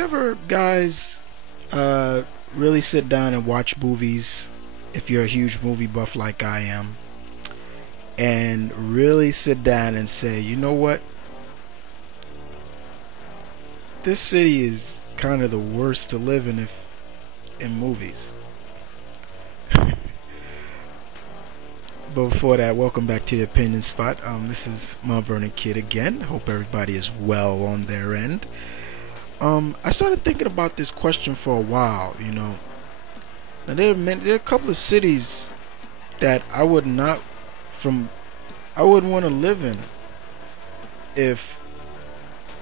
you ever guys really sit down and watch movies, if you're a huge movie buff like I am, and really sit down and say, you know what, this city is kind of the worst to live in if in movies. But before that, welcome back to the Opinion Spot. This is M.V.K again. Hope everybody is well on their end. I started thinking about this question for a while, you know. Now there are a couple of cities that I wouldn't want to live in if,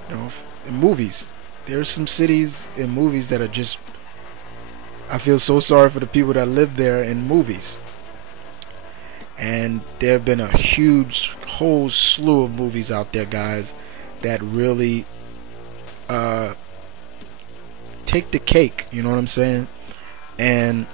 you know, in movies. There's some cities in movies that are just, I feel so sorry for the people that live there in movies. And there have been a huge whole slew of movies out there, guys, that really take the cake, you know what I'm saying? And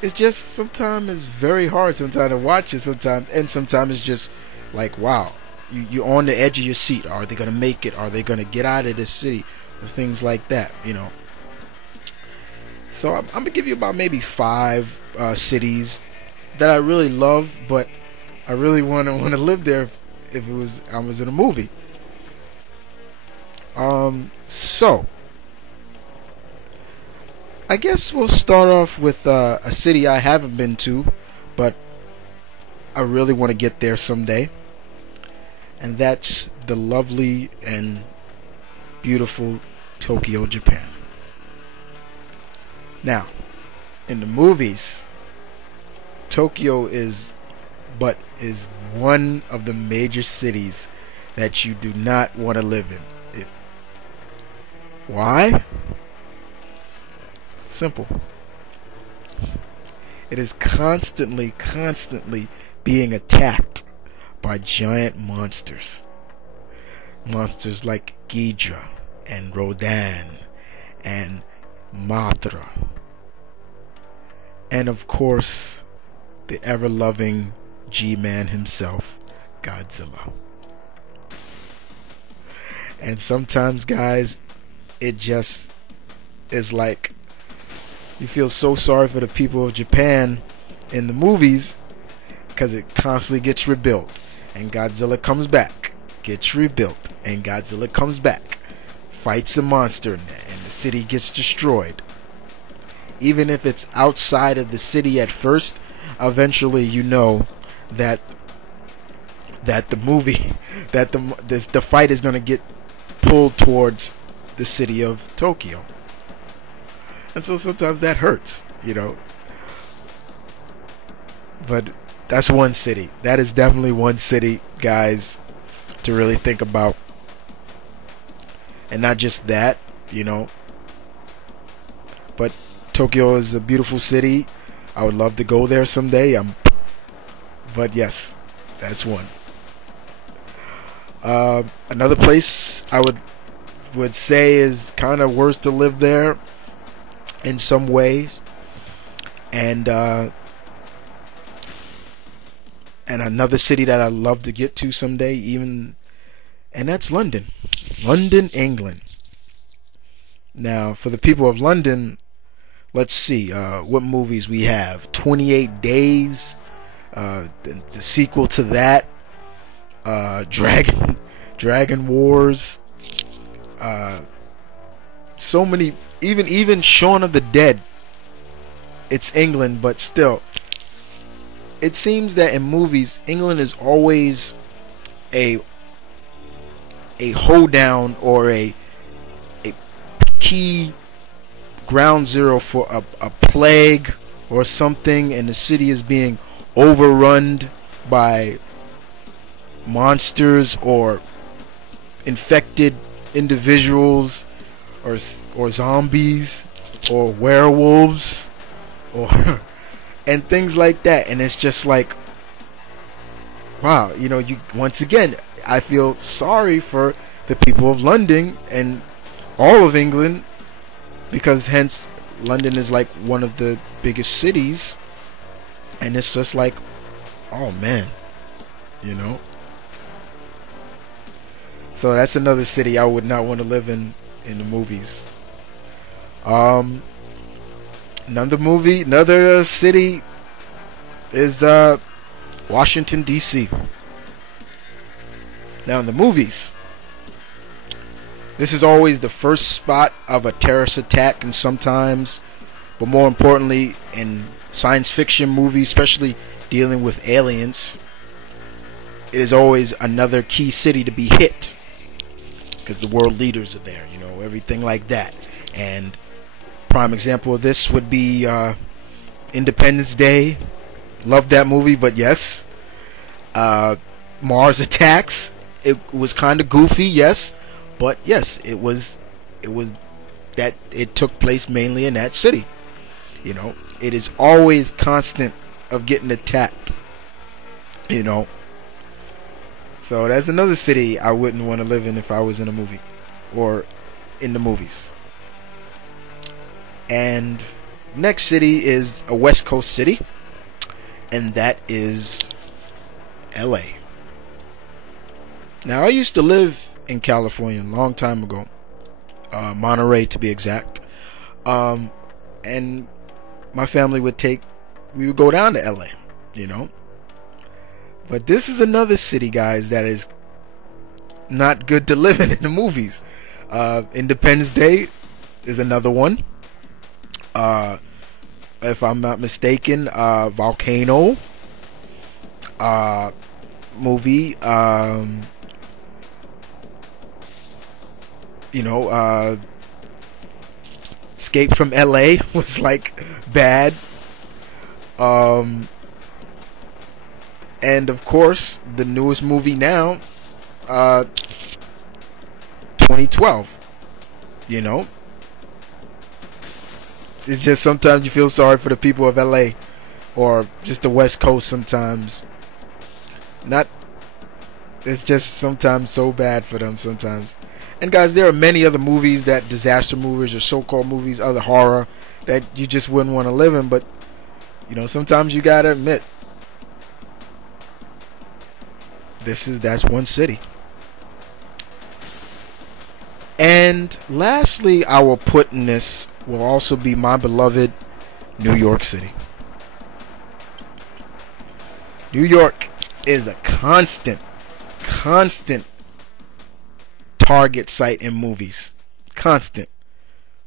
it's just, sometimes it's very hard sometimes to watch it sometimes, and sometimes it's just like, wow, you're on the edge of your seat. Are they gonna make it? Are they gonna get out of this city? Or things like that, you know. So I'm gonna give you about maybe 5 cities that I really love, but I really want to live there if I was in a movie. So I guess we'll start off with a city I haven't been to, but I really want to get there someday, and that's the lovely and beautiful Tokyo, Japan. Now, in the movies, Tokyo is one of the major cities that you do not want to live in. Why? Simple. It is constantly being attacked by giant monsters. Monsters like Ghidra and Rodan and Mothra. And of course, the ever-loving G-Man himself, Godzilla. And sometimes, guys, it just is like, you feel so sorry for the people of Japan in the movies, because it constantly gets rebuilt, and Godzilla comes back, gets rebuilt, and Godzilla comes back, fights a monster in there, and the city gets destroyed. Even if it's outside of the city at first, eventually you know that the fight is going to get pulled towards the city of Tokyo. And so sometimes that hurts, you know. But that's one city. That is definitely one city, guys, to really think about. And not just that, you know, but Tokyo is a beautiful city. I would love to go there someday. But yes, that's one. Another place I would say is kind of worse to live there in some ways, and another city that I'd love to get to someday, and that's London, England. Now, for the people of London, let's see what movies we have. 28 Days, the sequel to that, Dragon Wars, so many, even Shaun of the Dead. It's England, but still, it seems that in movies, England is always a hoedown or a key ground zero for a plague or something, and the city is being overrun by monsters or infected individuals or zombies or werewolves or and things like that. And it's just like, wow, you know, once again, I feel sorry for the people of London and all of England, because hence London is like one of the biggest cities, and it's just like, oh man, you know. So that's another city I would not want to live in the movies. Um, another city is Washington D.C. Now in the movies, this is always the first spot of a terrorist attack, and sometimes, but more importantly, in science fiction movies, especially dealing with aliens, it is always another key city to be hit because the world leaders are there, everything like that. And prime example of this would be Independence Day. Love that movie, but yes. Mars Attacks. It was kind of goofy, yes, but yes, it was that it took place mainly in that city. It is always constant of getting attacked. So that's another city I wouldn't want to live in if I was in a movie or in the movies. And next city is a West Coast city, and that is LA. Now I used to live in California a long time ago, Monterey to be exact, and my family we would go down to LA, but this is another city, guys, that is not good to live in the movies. Independence Day is another one. If I'm not mistaken, Volcano movie. Escape from LA was like bad. And of course, the newest movie now, 2012. It's just sometimes you feel sorry for the people of LA or just the West Coast sometimes. It's just sometimes so bad for them sometimes. And guys, there are many other movies, that disaster movies or so-called movies, other horror, that you just wouldn't want to live in, but sometimes you gotta admit that's one city. And lastly, I will put in this will also be my beloved New York City. New York is a constant target site in movies. Constant.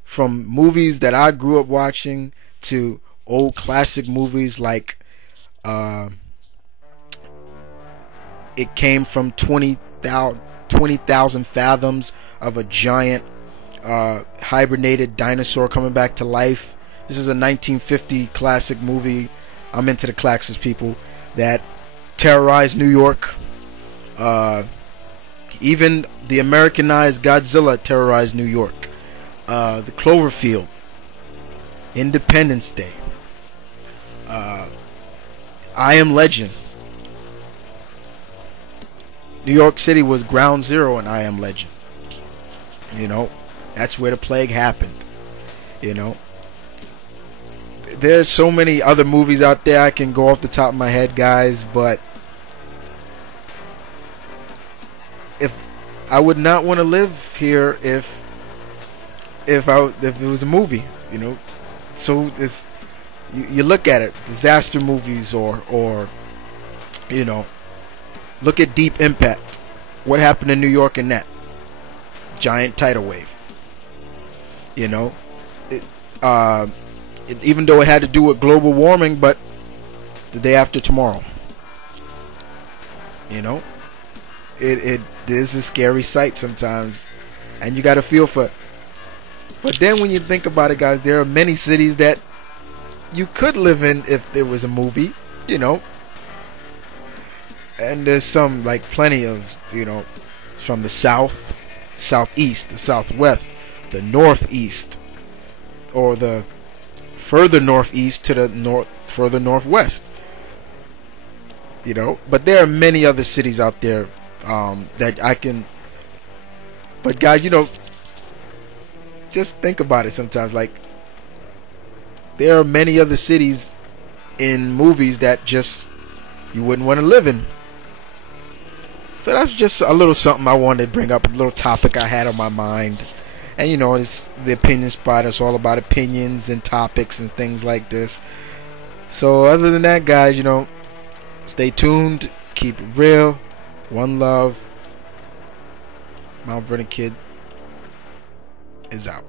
From movies that I grew up watching to old classic movies like it came from 20,000 fathoms of a giant hibernated dinosaur coming back to life. This is a 1950 classic movie. I'm into the classics, people, that terrorized New York. Even the Americanized Godzilla terrorized New York. The Cloverfield, Independence Day, I Am Legend. New York City was ground zero in I Am Legend. That's where the plague happened. There's so many other movies out there I can go off the top of my head, guys, but if I would not want to live here if it was a movie, So it's you look at it, disaster movies or look at Deep Impact. What happened in New York in that? Giant tidal wave. Even though it had to do with global warming, but the day after tomorrow. It is a scary sight sometimes, and you got to feel for. But then when you think about it, guys, there are many cities that you could live in if there was a movie, and there's some, like, plenty of, from the south, southeast, the southwest, the northeast, or the further northeast to the further northwest. But there are many other cities out there that I can. But guys, just think about it sometimes. Like, there are many other cities in movies that just you wouldn't want to live in. So that's just a little something I wanted to bring up, a little topic I had on my mind. And it's the opinion spot. It's all about opinions and topics and things like this. So other than that, guys, stay tuned, keep it real, one love. Mount Vernon Kid is out.